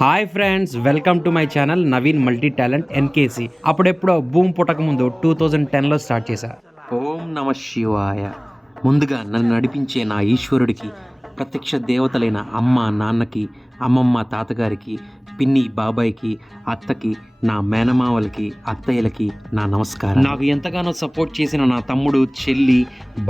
Hi friends, welcome to my channel Naveen multi talent NKC. అప్పుడెప్పుడో భూమి పుట్టక ముందు 2010లో స్టార్ట్ చేశా. ఓం నమ శివాయ. ముందుగా నన్ను నడిపించే నా ఈశ్వరుడికి, ప్రత్యక్ష దేవతలైన అమ్మ నాన్నకి, అమ్మమ్మ తాతగారికి, పిన్ని బాబాయ్కి, అత్తకి, నా మేనమావలకి, అత్తయ్యలకి నా నమస్కారం. నాకు ఎంతగానో సపోర్ట్ చేసిన నా తమ్ముడు, చెల్లి,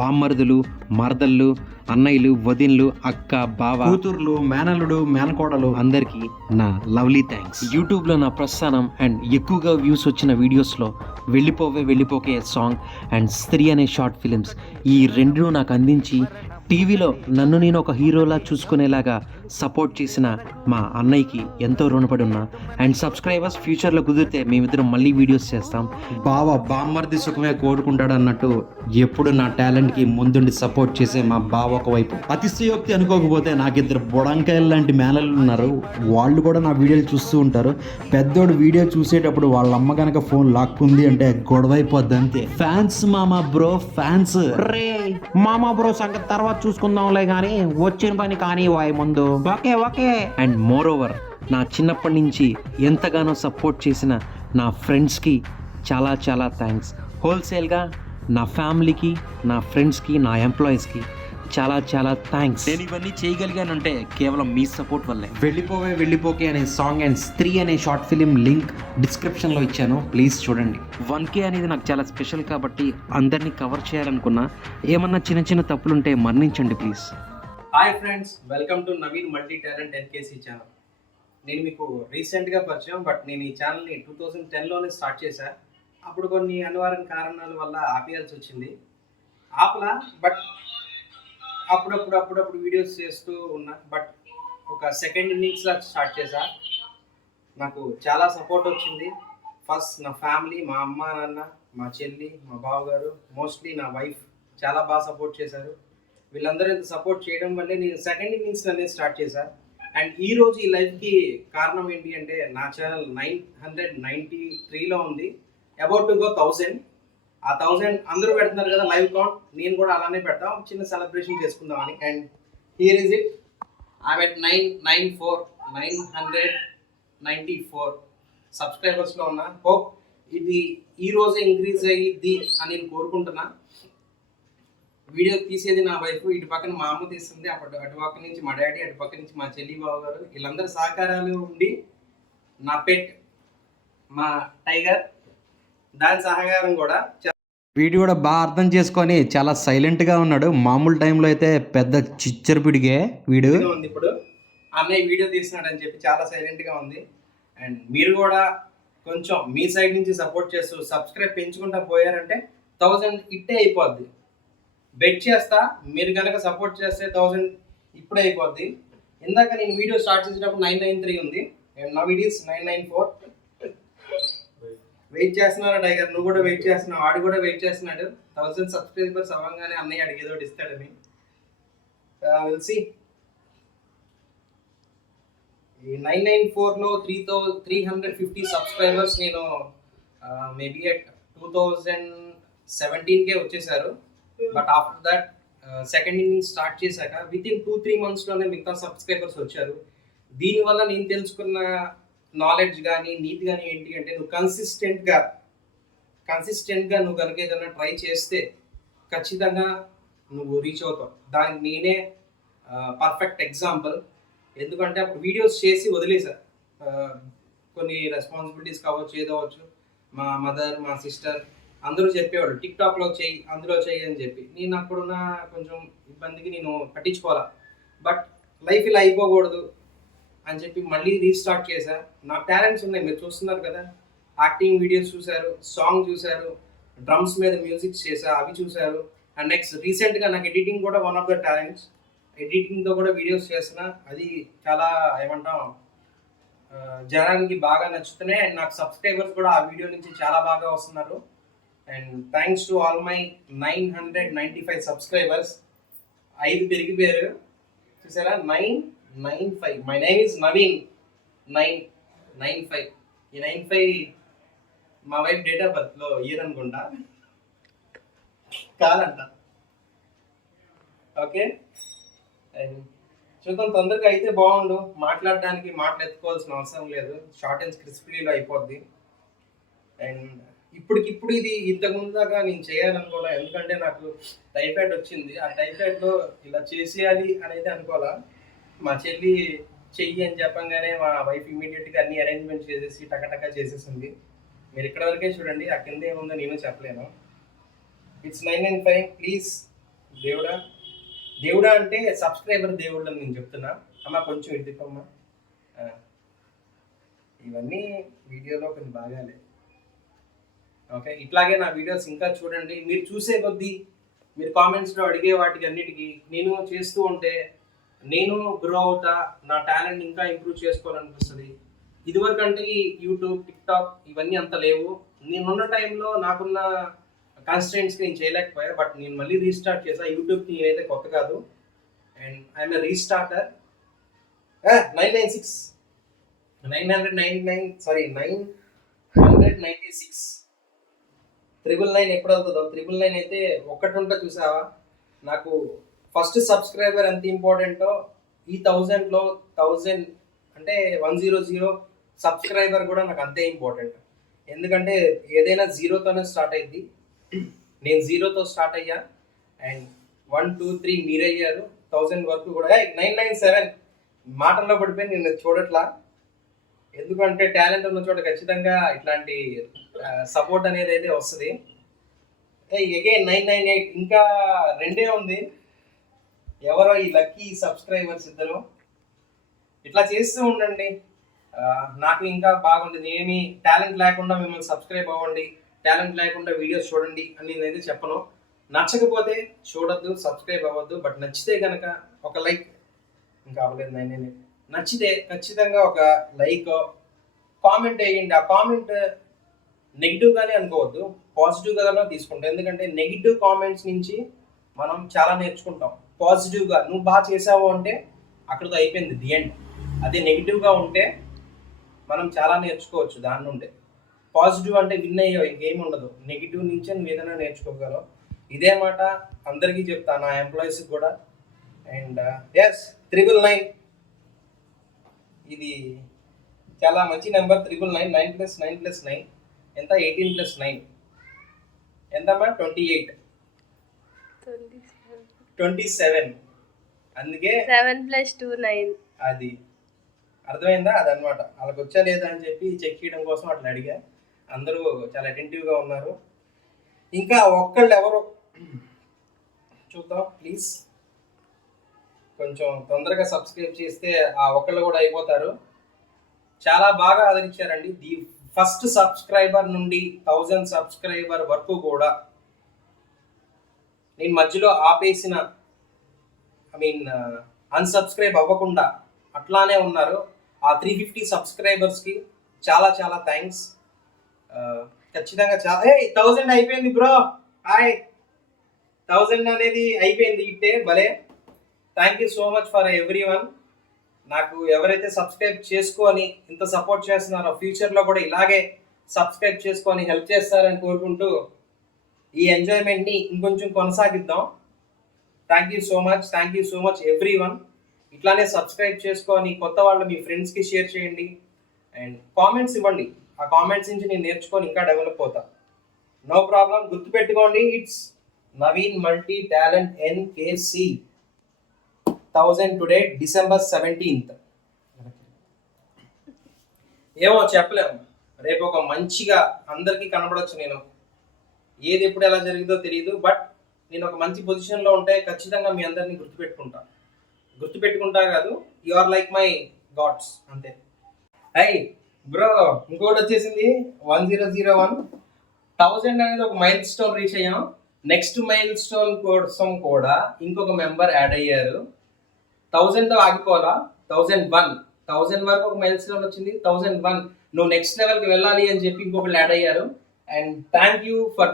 బామ్మరుదులు, మరదళ్ళు, అన్నయ్యలు, వదిన్లు, అక్క, బావ, కూతుర్లు, మేనల్లుడు, మేనకోడలు అందరికీ నా లవ్లీ థ్యాంక్స్. యూట్యూబ్లో నా ప్రస్థానం అండ్ ఎక్కువగా వ్యూస్ వచ్చిన వీడియోస్లో వెళ్ళిపోవే వెళ్ళిపోకే సాంగ్ అండ్ స్త్రీ అనే షార్ట్ ఫిలిమ్స్, ఈ రెండు నాకు అందించి టీవీలో నన్ను నేను ఒక హీరోలా చూసుకునేలాగా సపోర్ట్ చేసిన మా అన్నయ్యకి ఎంతో రుణపడి ఉన్నా. అండ్ సబ్స్క్రైబర్స్ ఫ్యూచర్లో కుదిరితే మేమిద్దరం మళ్ళీ వీడియోస్ చేస్తాం. బామ్మర్ది సుఖమే కోరుకుంటాడు అన్నట్టు ఎప్పుడు నా టాలెంట్కి ముందుండి సపోర్ట్ చేసే మా బావ ఒకవైపు. అతిశయోక్తి అనుకోకపోతే నాకిద్దరు బొడంకాయలు లాంటి మేనలు ఉన్నారు. వాళ్ళు కూడా నా వీడియోలు చూస్తూ ఉంటారు. పెద్దోడు వీడియో చూసేటప్పుడు వాళ్ళ అమ్మ కనుక ఫోన్ లాక్కుంది అంటే గొడవైపోద్ది అంతే. ఫ్యాన్స్ మామా బ్రో, ఫ్యాన్స్ రే మామా బ్రో సంగతి తర్వాత చూసుకుందాంలే కానీ వచ్చిన పని కానీ వాయి ముందు. Okay okay. And more over, నా చిన్నప్పటి నుంచి ఎంతగానో సపోర్ట్ చేసిన నా ఫ్రెండ్స్కి చాలా చాలా థ్యాంక్స్. హోల్సేల్గా నా ఫ్యామిలీకి, నా ఫ్రెండ్స్కి, నా ఎంప్లాయీస్కి చాలా చాలా థ్యాంక్స్. నేను ఇవన్నీ చేయగలిగానంటే కేవలం మీ సపోర్ట్ వల్లే. వెళ్ళిపోవే వెళ్ళిపోకే అనే సాంగ్ అండ్ స్త్రీ అనే షార్ట్ ఫిలిం లింక్ డిస్క్రిప్షన్లో ఇచ్చాను, ప్లీజ్ చూడండి. 1K అనేది నాకు చాలా స్పెషల్ కాబట్టి అందరినీ కవర్ చేయాలనుకున్నా. ఏమన్నా చిన్న చిన్న తప్పులుంటే మన్నించండి please. Hi friends, welcome to Naveen multi talent NKC channel. నేను మీకు రీసెంట్గా పరిచయం, బట్ నేను ఈ ఛానల్ని 2010లోనే స్టార్ట్ చేశా. అప్పుడు కొన్ని అనివార్య కారణాల వల్ల ఆపేయాల్సి వచ్చింది. ఆపలా, బట్ అప్పుడప్పుడు వీడియోస్ చేస్తూ ఉన్నా. బట్ ఒక సెకండ్ ఇన్నింగ్స్లా స్టార్ట్ చేశా. నాకు చాలా సపోర్ట్ వచ్చింది. ఫస్ట్ నా ఫ్యామిలీ, మా అమ్మ నాన్న, మా చెల్లి, మా బావగారు, మోస్ట్లీ నా వైఫ్ చాలా బాగా సపోర్ట్ చేశారు. వీళ్ళందరూ ఇంత సపోర్ట్ చేయడం వల్లే నేను సెకండ్ ఇన్నింగ్స్ అనేది స్టార్ట్ చేశాను. అండ్ ఈరోజు ఈ లైఫ్కి కారణం ఏంటి అంటే, నా ఛానల్ 993లో ఉంది, అబౌట్ టు గో 1000. ఆ 1000 అందరూ పెడుతున్నారు కదా లైవ్ కౌంట్, నేను కూడా అలానే పెడతాం, చిన్న సెలబ్రేషన్ చేసుకుందామని. And here is it, I at 994 సబ్స్క్రైబర్స్లో ఉన్నా. హోప్ ఇది ఈరోజే ఇంక్రీజ్ అయ్యిద్ది అని నేను కోరుకుంటున్నా. వీడియో తీసేది నా వైఫ్, ఇటు పక్కన మా అమ్మ తీస్తుంది, అటు పక్క నుంచి మా డాడీ, అటు పక్క నుంచి మా చెల్లి బావ గారు, వీళ్ళందరూ సహకారాలు ఉండి నా పెట్ మా టైగర్ దాని సహకారం కూడా. వీడియో కూడా బాగా అర్థం చేసుకొని చాలా సైలెంట్గా ఉన్నాడు. మామూలు టైంలో అయితే పెద్ద చిచ్చరు పిడిగే వీడు ఉంది. ఇప్పుడు అన్నయ్య వీడియో తీస్తున్నాడు అని చెప్పి చాలా సైలెంట్గా ఉంది. అండ్ మీరు కూడా కొంచెం మీ సైడ్ నుంచి సపోర్ట్ చేస్తూ సబ్స్క్రైబ్ పెంచుకుంటా పోయారంటే 1000 ఇట్టే అయిపోద్ది. బెట్ చేస్తా, మీరు కనుక సపోర్ట్ చేస్తే 1000 ఇప్పుడే అయిపోద్ది. ఇందాక నేను వీడియో స్టార్ట్ చేసేటప్పుడు 993 ఉంది, and now it is 994. Wait చేస్తున్నారా టైగర్? నువ్వు కూడా వెయిట్ చేస్తున్నావు, వాడు కూడా వెయిట్ చేస్తున్నాడు. 1000 సబ్స్క్రైబర్స్ అవ్వగానే అన్నయ్య అడిగేదో ఇస్తాడని. Will see. ఈ 994లో 350 సబ్స్క్రైబర్స్ నేను మేబీ అట్ 2017కే వచ్చేసారు. But after that second inning start చేశాక విత్ ఇన్ 2-3 మంత్స్లోనే మిగతా సబ్స్క్రైబర్స్ వచ్చారు. దీనివల్ల నేను తెలుసుకున్న నాలెడ్జ్ కానీ నీతి కానీ ఏంటి అంటే, నువ్వు కన్సిస్టెంట్గా నువ్వు కనుక ఏదైనా ట్రై చేస్తే ఖచ్చితంగా నువ్వు రీచ్ అవుతావు. దానికి నేనే పర్ఫెక్ట్ ఎగ్జాంపుల్. ఎందుకంటే అప్పుడు వీడియోస్ చేసి వదిలేసా, కొన్ని రెస్పాన్సిబిలిటీస్ కావచ్చు, ఏదో అవచ్చు. మా మదర్, మా సిస్టర్ అందరూ చెప్పేవాడు టిక్టాక్లో చేయి, అందులో చేయి అని చెప్పి. నేను అప్పుడున్న కొంచెం ఇబ్బందికి నేను పట్టించుకోవాలా. బట్ లైఫ్ ఇలా అయిపోకూడదు అని చెప్పి మళ్ళీ రీస్టార్ట్ చేశా. నా టాలెంట్స్ ఉన్నాయి, మీరు చూస్తున్నారు కదా. యాక్టింగ్ వీడియోస్ చూశారు, సాంగ్ చూశారు, డ్రమ్స్ మీద మ్యూజిక్ చేశా, అవి చూశారు. అండ్ నెక్స్ట్ రీసెంట్గా నాకు ఎడిటింగ్ కూడా వన్ ఆఫ్ ద టాలెంట్స్. ఎడిటింగ్తో కూడా వీడియోస్ చేస్తున్నా. అది చాలా ఏమంటాం, జనానికి బాగా నచ్చుతున్నాయి. అండ్ నాకు సబ్స్క్రైబర్స్ కూడా ఆ వీడియో నుంచి చాలా బాగా వస్తున్నారు. And thanks to all my 995 subscribers. 5 పెరిగిపోయారు చూసారా, 995. My name is Naveen 995. ఈ 95 మా వైఫ్ డేట్ ఆఫ్ బర్త్లో ఇయర్ అనుకుంటా, కాదంట. ఓకే, అండ్ చూద్దాం, తొందరగా అయితే బాగుండు. మాట్లాడడానికి మాటలు ఎత్తుకోవాల్సిన అవసరం లేదు, షార్ట్ అండ్ క్రిస్పీలో అయిపోద్ది. అండ్ ఇప్పటికిప్పుడు ఇది ఇంతకుముందు దాకా నేను చేయాలనుకోలే, ఎందుకంటే నాకు టైఫాయిడ్ వచ్చింది. ఆ టైఫాయిడ్లో ఇలా చేసేయాలి అనేది అనుకోలే. మా చెల్లి చెయ్యి అని చెప్పంగానే మా వైఫ్ ఇమీడియట్గా అన్ని అరేంజ్మెంట్ చేసేసి టకటకా చేసేసింది. మీరు ఇక్కడ వరకే చూడండి, ఆ కింద ఏముందో నేను చెప్పలేను. ఇట్స్ 995. ప్లీజ్ దేవుడా, దేవుడా అంటే సబ్స్క్రైబర్ దేవుళ్ళు అని నేను చెప్తున్నా. అమ్మ కొంచెం ఇదికమ్మా. ఇవన్నీ వీడియోలో కొన్ని భాగాలే. ఓకే, ఇట్లాగే నా వీడియోస్ ఇంకా చూడండి. మీరు చూసే కొద్దీ, మీరు కామెంట్స్లో అడిగే వాటికి అన్నిటికీ నేను చేస్తూ ఉంటే నేను గ్రో అవుతా, నా టాలెంట్ ఇంకా ఇంప్రూవ్ చేసుకోవాలనిపిస్తుంది. ఇదివరకు అంటే ఈ యూట్యూబ్, టిక్టాక్ ఇవన్నీ అంత లేవు. నేనున్న టైంలో నాకున్న కాన్స్టెంట్స్కి నేను చేయలేకపోయా, బట్ నేను మళ్ళీ రీస్టార్ట్ చేసా. యూట్యూబ్కి నేనైతే కొత్త కాదు, అండ్ ఐఎమ్ ఎ రీస్టార్టర్. 996 999 సారీ 996 999 ఎప్పుడు అవుతుందో. 999 అయితే ఒక్కటి ఉంటే చూసావా. నాకు ఫస్ట్ సబ్స్క్రైబర్ ఎంత ఇంపార్టెంటో, ఈ 1000లో 1000 అంటే 100 సబ్స్క్రైబర్ కూడా నాకు అంతే ఇంపార్టెంట్. ఎందుకంటే ఏదైనా జీరోతోనే స్టార్ట్ అయింది. నేను జీరోతో స్టార్ట్ అయ్యా, అండ్ 1 2 3 మీరయ్యారు. 1000 వరకు కూడా 997 మాటల్లో పడిపోయి నేను చూడట్లా. ఎందుకంటే టాలెంట్ ఉన్న చోట ఖచ్చితంగా ఇట్లాంటి సపోర్ట్ అనేది అయితే వస్తుంది. అగైన్ 998 ఇంకా 2 ఉంది. ఎవరో ఈ లక్కీ సబ్స్క్రైబర్స్ ఇద్దరు. ఇట్లా చేస్తూ ఉండండి, నాకు ఇంకా బాగుంటుంది. ఏమి టాలెంట్ లేకుండా మిమ్మల్ని సబ్స్క్రైబ్ అవ్వండి, టాలెంట్ లేకుండా వీడియోస్ చూడండి అని నేనైతే చెప్పను. నచ్చకపోతే చూడొద్దు, సబ్స్క్రైబ్ అవ్వద్దు. బట్ నచ్చితే కనుక ఒక లైక్, ఇంకా అవ్వలేదు 998, నచ్చితే ఖచ్చితంగా ఒక లైక్, కామెంట్ వేయండి. ఆ కామెంట్ నెగిటివ్గానే అనుకోవద్దు, పాజిటివ్గానే తీసుకుంటాం. ఎందుకంటే నెగిటివ్ కామెంట్స్ నుంచి మనం చాలా నేర్చుకుంటాం. పాజిటివ్గా నువ్వు బాగా చేసావు అంటే అక్కడితో అయిపోయింది, ది ఎండ్. అదే నెగిటివ్గా ఉంటే మనం చాలా నేర్చుకోవచ్చు దాని నుండే. పాజిటివ్ అంటే విన్ అయ్యావు, ఇంకేం ఉండదు. నెగిటివ్ నుంచే నువ్వు ఏదైనా నేర్చుకోగలవు. ఇదే మాట అందరికీ చెప్తాను, నా ఎంప్లాయీస్కి కూడా. అండ్ ఎస్ 999, ఇది చాలా మంచి నెంబర్. 999, 9 + 9 + 9 ఎంత? 18 + 9 ఎంతమ్మా? 28, 27. అందుకే 7 + 2 9. అది అర్థమైందా? అదనమాట. వాళ్ళకి వచ్చా లేదా అని చెప్పి చెక్ చేయడం కోసం అట్లా అడిగా. అందరూ చాలా అటెంటివ్గా ఉన్నారు. ఇంకా ఒక్కళ్ళు ఎవరు చూద్దాం ప్లీజ్. కొంచెం తొందరగా సబ్స్క్రైబ్ చేస్తే ఆ ఒక్కళ్ళు కూడా అయిపోతారు. చాలా బాగా ఆదరించారండి. ది ఫస్ట్ సబ్స్క్రైబర్ నుండి 1000 సబ్స్క్రైబర్ వరకు కూడా నేను మధ్యలో ఆపేసిన, అన్సబ్స్క్రైబ్ అవ్వకుండా అట్లానే ఉన్నారు. ఆ 350 సబ్స్క్రైబర్స్కి చాలా చాలా థ్యాంక్స్. ఖచ్చితంగా చాలా 1000 అయిపోయింది బ్రో. హాయ్, 1000 అనేది అయిపోయింది ఇట్టే భలే. Thank you so much for everyone. నాకు ఎవరైతే సబ్స్క్రైబ్ చేసుకొని ఇంత సపోర్ట్ చేస్తున్నారో ఫ్యూచర్లో కూడా ఇలాగే సబ్స్క్రైబ్ చేసుకొని హెల్ప్ చేస్తారని కోరుకుంటూ ఈ ఎంజాయ్మెంట్ని ఇంకొంచెం కొనసాగిద్దాం. Thank you so much everyone. ఇట్లానే సబ్స్క్రైబ్ చేసుకొని కొత్త వాళ్ళు మీ ఫ్రెండ్స్కి షేర్ చేయండి, అండ్ కామెంట్స్ ఇవ్వండి. ఆ కామెంట్స్ నుంచి నేను నేర్చుకొని ఇంకా డెవలప్ అవుతా. No problem. గుర్తుపెట్టుకోండి, it's Naveen multi talent NKC. 1000 today, December 17th. ఏమో చెప్పలేము, రేపు ఒక మంచిగా అందరికీ కనబడవచ్చు. నేను ఏది ఎప్పుడు ఎలా జరిగిందో తెలియదు, బట్ నేను ఒక మంచి పొజిషన్లో ఉంటే ఖచ్చితంగా మీ అందరినీ గుర్తుపెట్టుకుంటా కాదు, you are like my gods అంతే. బ్రో ఇంకోటి వచ్చేసింది 1001. 1000 అనేది ఒక మైల్ స్టోన్ రీచ్ అయ్యాం. నెక్స్ట్ మైల్ స్టోన్ కోసం కూడా ఇంకొక మెంబర్ యాడ్ అయ్యారు. 1000తో ఆగిపోవాలా, 1001 వరకు ఒక మైల్ స్టోన్ వచ్చింది. 1001 నువ్వు నెక్స్ట్ లెవెల్కి వెళ్ళాలి అని చెప్పి ఇంకొకరు యాడ్ అయ్యారు. అండ్ థ్యాంక్ యూ ఫర్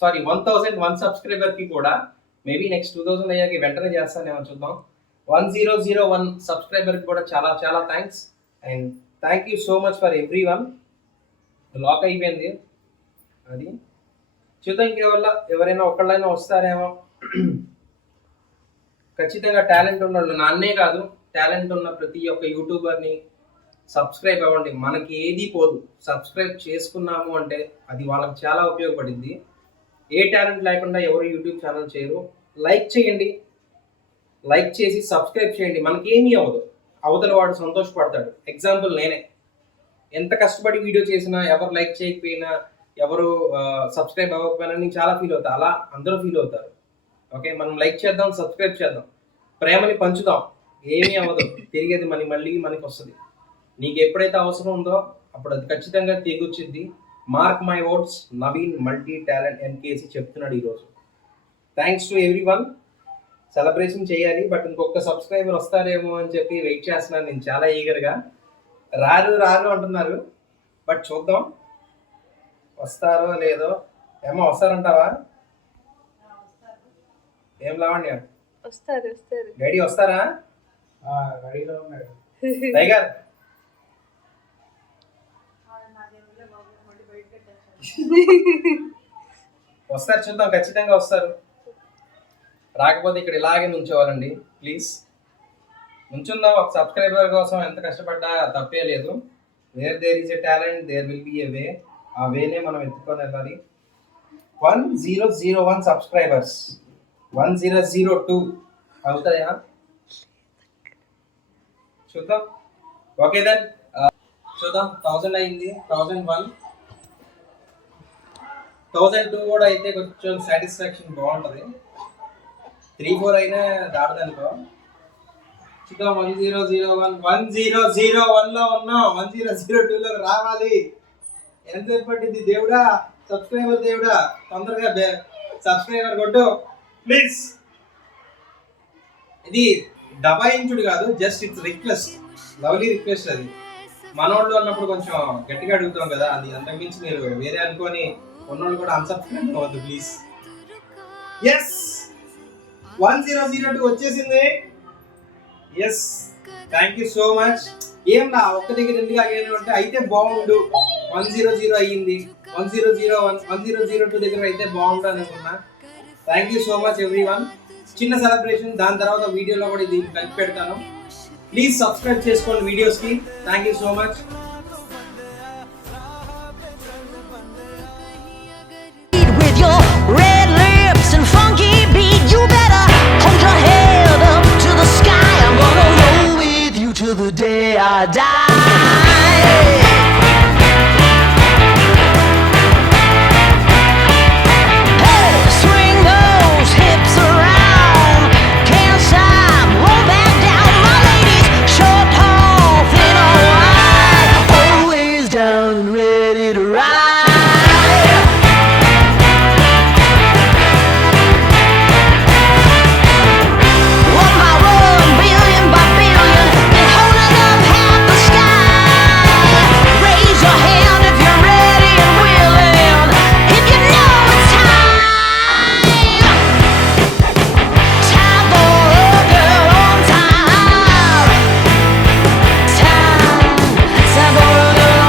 1001 సబ్స్క్రైబర్కి కూడా. మేబీ నెక్స్ట్ 2000 అయ్యాక వెంటనే చేస్తానేమో చూద్దాం. 1001 సబ్స్క్రైబర్కి కూడా చాలా చాలా thanks. And thank you so much for everyone. Lock అయిపోయింది అది. చూద్దాం ఇంకెవరైనా ఒకళ్ళైనా వస్తారేమో. ఖచ్చితంగా టాలెంట్ ఉన్న వాళ్ళు, నన్నే కాదు టాలెంట్ ఉన్న ప్రతి ఒక్క యూట్యూబర్ని సబ్స్క్రైబ్ అవ్వండి. మనకి ఏది పోదు. సబ్స్క్రైబ్ చేసుకున్నాము అంటే అది వాళ్ళకి చాలా ఉపయోగపడింది. ఏ టాలెంట్ లేకుండా ఎవరు యూట్యూబ్ ఛానల్ చేయరు. లైక్ చేయండి, లైక్ చేసి సబ్స్క్రైబ్ చేయండి. మనకి ఏమీ అవ్వదు, అవతల వాడు సంతోషపడతాడు. ఎగ్జాంపుల్ నేనే ఎంత కష్టపడి వీడియో చేసినా, ఎవరు లైక్ చేయకపోయినా, ఎవరు సబ్స్క్రైబ్ అవ్వకపోయినా నేను చాలా ఫీల్ అవుతా. అలా అందరూ ఫీల్ అవుతారు. ఓకే, మనం లైక్ చేద్దాం, సబ్స్క్రైబ్ చేద్దాం, ప్రేమని పంచుదాం. ఏమీ అవ్వదు, తిరిగేది మళ్ళీ మనకి వస్తుంది. నీకు ఎప్పుడైతే అవసరం ఉందో అప్పుడు అది ఖచ్చితంగా తెగొచ్చిద్ది. Mark my words, Naveen multi talent NKC చెప్తున్నాడు ఈరోజు. Thanks to everyone. Celebration చేయాలి, బట్ ఇంకొక సబ్స్క్రైబర్ వస్తారేమో అని చెప్పి వెయిట్ చేస్తున్నాను నేను చాలా ఈగర్గా. రారు అంటున్నారు, బట్ చూద్దాం వస్తారో లేదో. ఏమో వస్తారంటావా? ఏం లావణ్య, వస్తారు డాడీ వస్తారా? టైగర్ వస్తారు, చూద్దాం, ఖచ్చితంగా వస్తారు. రాకపోతే ఇక్కడ ఇలాగే నుంచోవాలండి, ప్లీజ్ నుంచుందాం. ఒక సబ్స్క్రైబర్ కోసం ఎంత కష్టపడ్డా తప్పే లేదు. Where there is a talent there will be a way. ఆ వేనే మనం ఎత్తుకొని వెళ్ళాలి. 1001 సబ్స్క్రైబర్స్, 1002 అవుతాయా చూద్దాం. ఓకే దెన్ చూద్దాం. 1000 అయింది, 1001, 1002 కూడా అయితే కొంచెం సాటిస్ఫాక్షన్ బాగుంటుంది. 3-4 అయినా దాడదనుకో. చూద్దాం. 1001, 1001లో ఉన్నాం, 1002లోకి రావాలి. ఎంతసేపు పట్టింది దేవుడా, సబ్స్క్రైబర్ దేవుడా, తొందరగా సబ్స్క్రైబర్ కొట్టు ప్లీజ్. ఇది దబాయించుడు కాదు, just it's request, lovely request. అది మనోళ్ళు అన్నప్పుడు కొంచెం గట్టిగా అడుగుతాం కదా, అది అంతకుమించి మీరు వేరే అనుకొని ఉన్నోళ్ళు కూడా అన్సబ్స్క్రైబ్ అవ్వద్దు ప్లీజ్. ఎస్, 1002 వచ్చేసింది. Yes, thank you so much. ఏం నా ఒక్క దగ్గర ఎందుకు ఆగాను అయితే బాగుండు. 100 అయ్యింది, 1001, 1002 దగ్గర అయితే బాగుండు అనుకున్నా. Thank you so much every one. చిన్న సెలబ్రేషన్, దాని తర్వాత వీడియోలో కూడా ఇది కలిపి పెడతాను. ప్లీజ్ సబ్స్క్రైబ్ చేసుకోండి వీడియోస్కి. Thank you so much. With your red lips and funky beat, you better hold your head up to the sky. I'm gonna roll with you till the day I die.